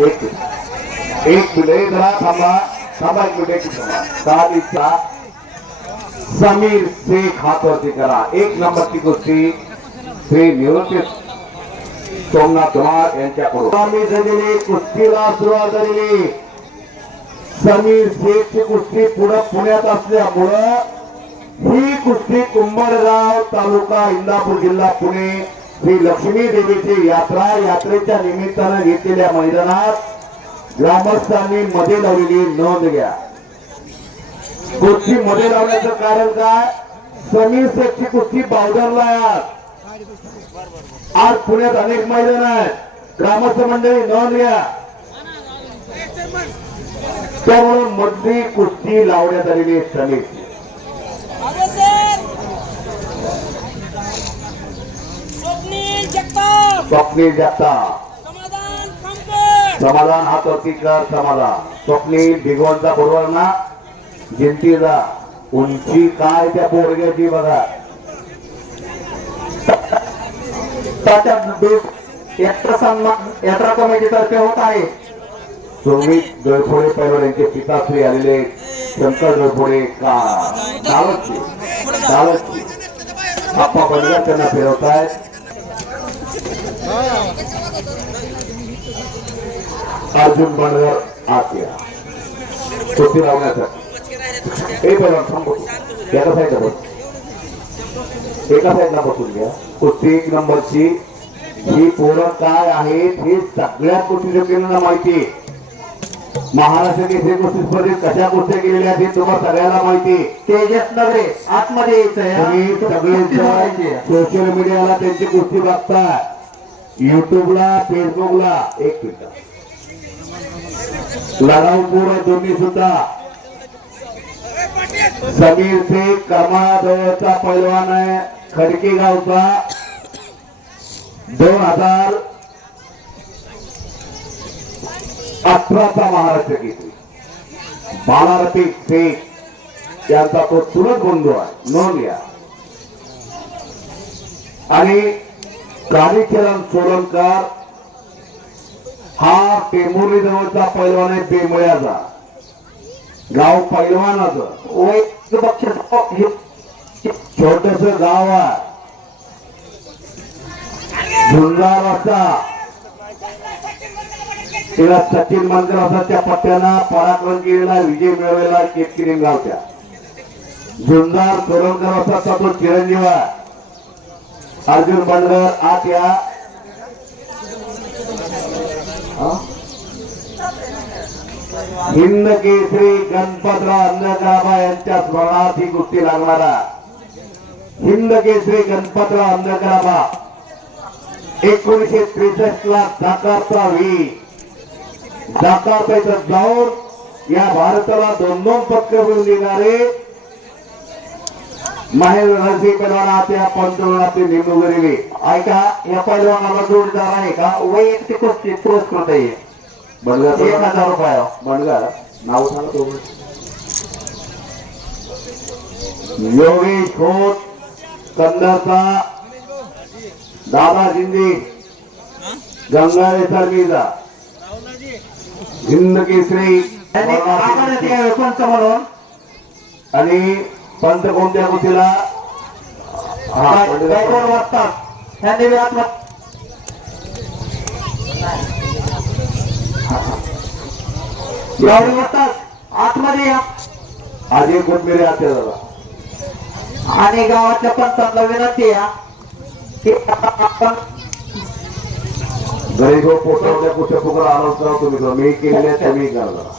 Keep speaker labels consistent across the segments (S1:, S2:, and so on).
S1: एक मिनिट एक मिनिट जरा थांबा. थांबा एक मिनिट एक मिनिट समीर शेख हातवरती करा. एक नंबरची कुस्ती श्री निवृत्ती सोमनाथ धुमार यांच्याकडून. आम्ही झालेली कुस्तीला सुरुवात झालेली. समीर शेखची कुस्ती पुढे पुण्यात असल्यामुळं ही कुस्ती कुंभरगाव तालुका इंदापूर जिल्हा पुणे ही लक्ष्मी देवीची यात्रा यात्रेच्या निमित्तानं घेतलेल्या मैदानात ग्रामस्थांनी मध्ये लावलेली नोंद घ्या. कुस्ती मध्ये लावण्याचं कारण काय? समीर शेखची कुस्ती बावधरला आहे आज. पुण्यात अनेक मैदान आहेत. ग्रामस्थ मंडळी नोंद घ्या. त्यामुळे मधली कुस्ती लावण्यात आलेली आहे समीरची
S2: स्वप्नील जगताप
S1: स्वप्नील जगताप.
S2: समाधान खामकर
S1: समाधान हात वरती कर समाधान. स्वप्नील भिगवणचा बरोबर ना? जिंतीचा उंची काय त्या पोरग्याची बघा.
S3: तात्या बेट यात्रा सन्मान यात्रा कमिटीतर्फे होत आहे.
S1: सुमित गळफोडे पैलवान यांचे पिताश्री आलेले शंकर गळफोडे का? डालची डालची आप्पा त्यांना फिरवतायत. अर्जुन बंडगर आत या कुस्ती लावण्यासाठी एका साईडला बस एका साईडला बसून घ्या कुस्ती एक नंबरची ही पोरं काय आहेत हे सगळ्या कुस्ती शौकीनांना माहिती आहे. महाराष्ट्र केसरी कुस्ती स्पर्धेत कशा केलेल्या आहेत हे तुम्हाला सगळ्यांना माहिती.
S3: तेजस नगरे आतमध्ये बघायची
S1: सगळे. सोशल मीडियाला त्यांची कुस्ती बघता युट्यूबला फेसबुकला एक मिनिट. लढाऊ पोरं दोन्ही सुद्धा. समीर शेख कर्माजवळचा पैलवान आहे खडकी गावचा. दोन हजार अठराचा महाराष्ट्र केसरी बाळारती शेख यांचा तो चुलत बंधू आहे नोंद घ्या. आणि कालीचरण सोलनकर हा टेंभुर्णी जवळचा पैलवान आहे बेमळ्याचा. गाव पैलवानाचं
S3: वय
S1: छोटस गाव आहे. झुंजार वाजता तिला सचिन मंदिर असा त्या पट्ट्याला पराक्रम केलेला विजय मिळवलेला केतकिरी गावच्या झुंजार सोलंकर असा तो चिरंजीव आहे. अर्जुन बंडगर आत या. हिंद केसरी गणपतराव अंधकाबा यांच्या स्मरणात ही कुस्ती लागणारा. हिंद केसरी गणपतराव अंधकाबा एकोणीशे त्रेसष्ट ला जाकार्ता वी जाकार्ता इथं जाऊन या भारताला दोन दोन पदक मिळून देणारे महेंद्र नरसिंह पैलवान त्या पंचवनाची नेमणूक झालेली
S3: ऐका या पैलवानाला जोडीदार आहे का वैयक्तिक कुस्ती पुरस्कृत आहे
S1: बंडगर
S3: एक हजार रुपये
S1: बंडगर नाव सांगा तो योगेश खोत कंदाचा दादा शिंदे गंगारे सरमीचा हिंद केसरी
S3: पंच म्हणून
S1: आणि पंत कोणत्या हा,
S3: त्यांनी वाजतात आतमध्ये या.
S1: अजय कोटमेरे आते दादा.
S3: आणि गावातल्या पंचांना विनंती आहे की आपण
S1: गरीब पोटवल्या कुठे अनाउन्स करा तुम्ही. मी केलेल्या त्या मी करा जरा.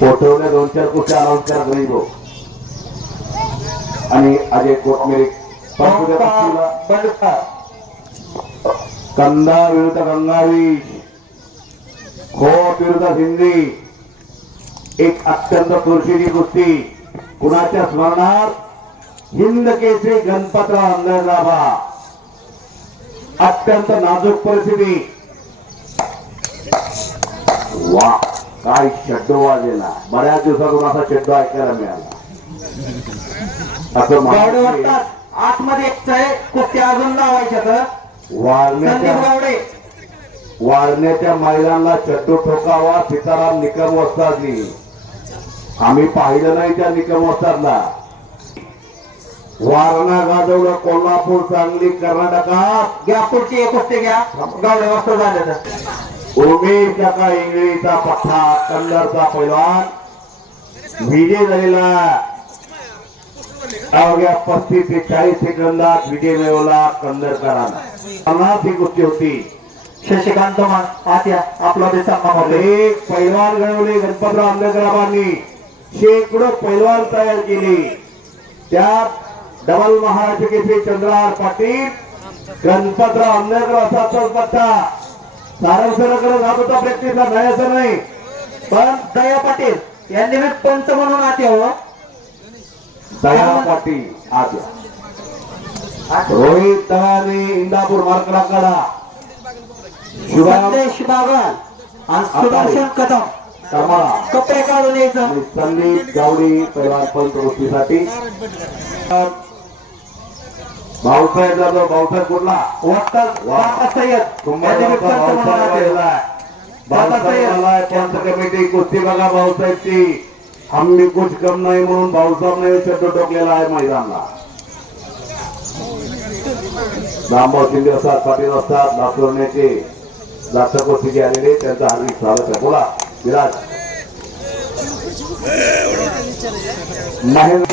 S1: पोटवल्या दोन चार कुठे अनाउन्स करा गरीब आणि अजय कोटमेरे कंदा विरुद्ध गंगावी खोट विरुद्ध हिंदी एक अत्यंत तुळशीची कुस्ती. कुणाच्या स्मरणात? हिंद केसरी गणपतराव अंगरगाभा अत्यंत नाजूक परिस्थिती. वा काय शड्डो वाजलेला बऱ्याच दिवसातून असा शड्डो ऐकायला मिळाला. महाराष्ट्रीय
S3: वाजतात आतमध्ये यायचंय कुस्ती अजून लावायच्या तर. संदीप
S1: वारण्याच्या
S3: गावडे.
S1: वाढण्याच्या मैदानाला चट्टू ठोकावा सीताराम निकम वस्तादनी आम्ही पाहिलं नाही त्या निकम वस्तादला वारणा गाजवलं कोल्हापूर सांगली कर्नाटकात
S3: घ्या पुढची एक कुस्ती घ्या. गावडे वाजता झाले तर.
S1: उमेश काका इंगळीचा पठ्ठा कन्नडचा पैलवान विजय झालेला. अवघ्या पस्तीस ते चाळीस सेकंदात विजय मिळवला कन्नडकरांना पन्नास गोष्टी होती.
S3: शशिकांत आत्या आपला ते सन्मान होते
S1: पैलवान घडवले गणपतराव आंबेडकरांनी. शेकडो पैलवान तयार केले. त्यात डबल महाराष्ट्र केसरी चंद्रहार पाटील गणपतराव आंबेडकर असा तोच पट्टा सारंगसराकडे जात होता प्रॅक्टिसला नाही असं नाही.
S3: पण दया पाटील यांनी पंच म्हणून आत्या हो.
S1: दया पाटील आज. रोहित दयाने इंदापूर मार्कडाकडा शिवाम
S3: संदेश बागल. आणि सुदर्शन कदम. कपडे काढून यायचं.
S1: संदीप गावडी पैलवान पंच गोष्टीसाठी भाऊसाहेब जाधव भाऊसाहेब कुठला? कमिटी कुस्ती बघा भाऊसाहेबची. आम्ही कुछ कम नाही म्हणून भाऊसाहेब नाही शब्द टोकलेला आहे मैदानला. रामभाऊ शिंदे असतात पाटील असतात लातूरण्याचे जास्त कुस्तीचे आलेले त्यांचं हार्दिक स्वागत आहे. बोला विराज. महेंद्र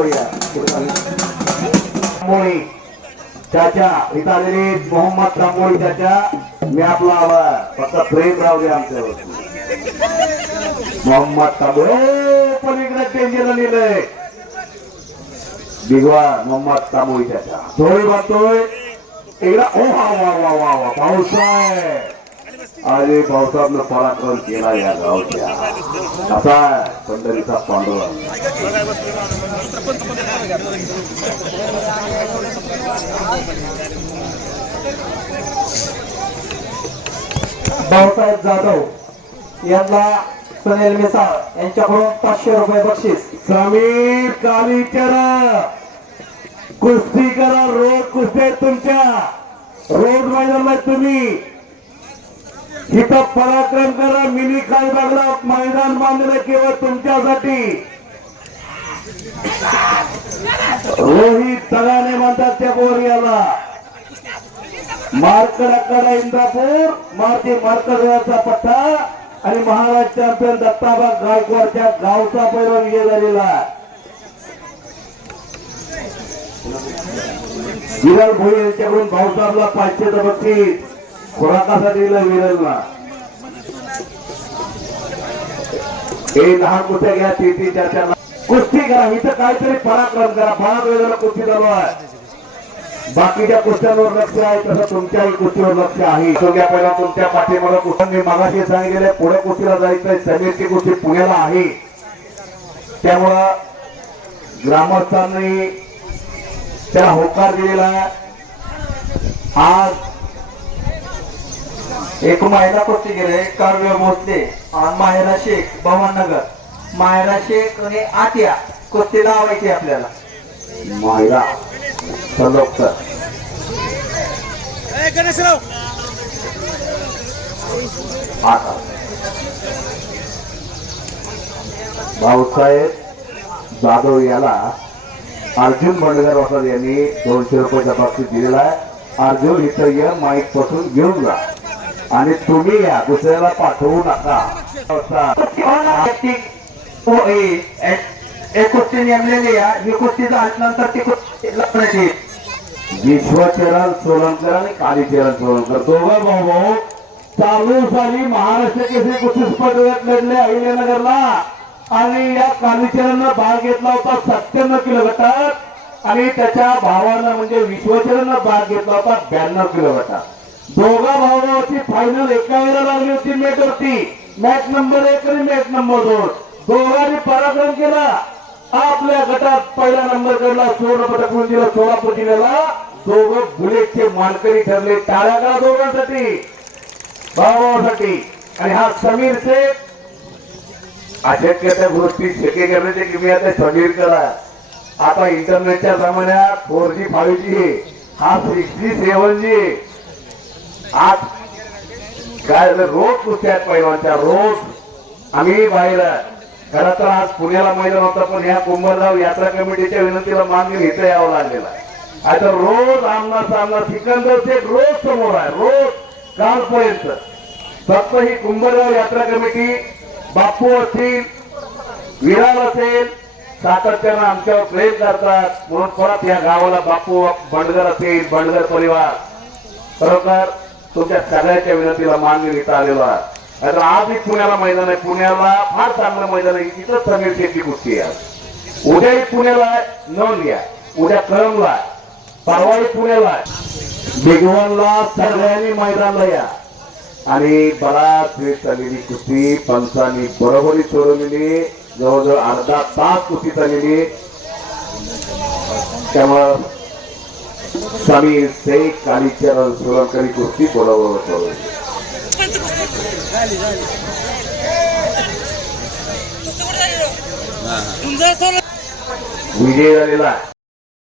S1: हा करती भैया रांगोळी चाचा इथं आलेले मोहम्मद रांगोळी चाचा मी आपला आवाज फक्त प्रेम राहू दे आमच्यावर मोहम्मद तांबोळी ओ, पलीकडे टेंजर लिहिलंय बिगवा मोहम्मद तांबोळी चाचा धोळी बांधतोय एकदा ओ वा वा वा वा वा पावसाळ्यात अरे पावसातनं पराक्रम केला या गावच्या. असा पंढरीचा पांडुरंग
S3: भाऊसाहेब जाधव यांना सुनील मिसाळ यांच्याकडून पाचशे रुपये बक्षीस.
S1: समीर कालीचर कुस्ती करा रोड कुस्ती तुमच्या. रोड मैदान तुम्ही इथं पराक्रम करा मिनी कालबागला मैदान बांधलं केवळ तुमच्यासाठी. रोहित तगाने म्हणतात त्या बोरियाला मार्कडकडा इंदापूर मारुती मार्कडचा पट्टा आणि महाराज चॅम्पियन दत्ताबाग गायकवाडच्या गावचा पहिला विजय झालेला विराट भोई यांच्याकडून भाऊसाहेबला पाचशे बक्षीस खुराकासाठी दिलं विरलला हे लहान कुठे घ्या ती त्याच्या कुस्ती करा इथं काहीतरी पराक्रम करा. फार वेळेला कुस्ती चालू आहे. बाकीच्या कुस्त्यांवर लक्ष आहे तसं तुमच्याही कुस्तीवर लक्ष आहे. सगळ्या पहिला तुमच्या पाठीमागे कुठं मागाशी सांगितले पुढे कुस्तीला जायचंय समीरची कुस्ती पुण्याला आहे. त्यामुळं ग्रामस्थांनी त्याला होकार दिलेला आज
S3: एक महिला कुस्ती गेले कर्वे भोसले आणि माहेरा शेख भवाननगर. माहेरा शेख आणि आत्या कुस्ती लावायची आपल्याला.
S2: ए, गणेशराव!
S1: आता. भाऊसाहेब जाधव याला अर्जुन बंडगर वसाद यांनी दोनशे रुपयाचा बक्षीस दिलेला आहे. अर्जुन इथं या माईकपासून घेऊन जा. आणि तुम्ही या दुसऱ्याला पाठवू नका.
S3: एक- कुस्ती नेमलेली आहे ही कुस्ती झाल्यानंतर ती येईल
S1: विश्वचरण सोलंकर आणि कालीचरण सोलंकर. दोघं भाऊ भाऊ चालू साली महाराष्ट्र केसरी कुस्ती स्पर्धेत लढले अहिल्यानगरला? आणि या कालीचरणनं भाग घेतला होता सत्त्याण्णव किलो गटात आणि त्याच्या भावानं म्हणजे विश्वचरणनं भाग घेतला होता ब्याण्णव किलो गटात दोघा भावाची फायनल एका वेळेला लागली होती मॅच वरती. मॅच नंबर एक आणि मॅच नंबर दोन. दोघांनी पराक्रम केला. आपल्या गटात पहिला नंबर कडला सुवर्ण पदक मिळून दिलं सोलापूर जिल्ह्याला दोघं बुलेटचे मानकरी ठरले. टाळ्या करा दोघांसाठी. भावासाठी. आणि हा समीर शेख अशक्य गोष्टी शक्य करण्याचे की मी आता समीर करा. आता इंटरनेटच्या जमान्यात फोर जी फाईव्ह जी हा. सिक्स जी सेवन जी आज काय झालं रोज कुस्त्या आहेत पैलवानच्या रोज. आम्ही बाहेर आहे. खरं तर आज पुण्याला मैदान होतं पण ह्या कुंभरगाव यात्रा कमिटीच्या विनंतीला मान इथं यावं लागलेलं आहे. आता रोज आमदार सामना सिकंदर शेख रोज समोर आहे रोज. कालपर्यंत फक्त ही कुंभरगाव यात्रा कमिटी बापू असतील विराल असेल सातत्यानं आमच्यावर प्रेम करतात. म्हणून परत या गावाला बापू बंडगर असेल बंडगर परिवार. खरोखर तुमच्या सगळ्याच्या विनंतीला मान्य घेऊन इथं आलेलो आहे नाहीतर आज एक पुण्याला मैदान आहे. पुण्याला फार चांगलं मैदान आहे. तिथं समीर शेती कुस्ती आहे. उद्याही पुण्याला आहे, नोंद घ्या उद्या कळमला आहे, परवाही पुण्याला आहे. बेगवानला सगळ्यांनी मैदानला या. आणि बराच वेळ चाललेली कुस्ती पंचांनी बरोबरी सोडवलेली. जवळजवळ अर्धा तास कुस्ती चाललेली. त्यामुळं स्वामी शेख कालीचरण सोलकरी कुस्ती बरोबर सोडवली
S2: तुमचा सोला
S1: विजय झालेला आहे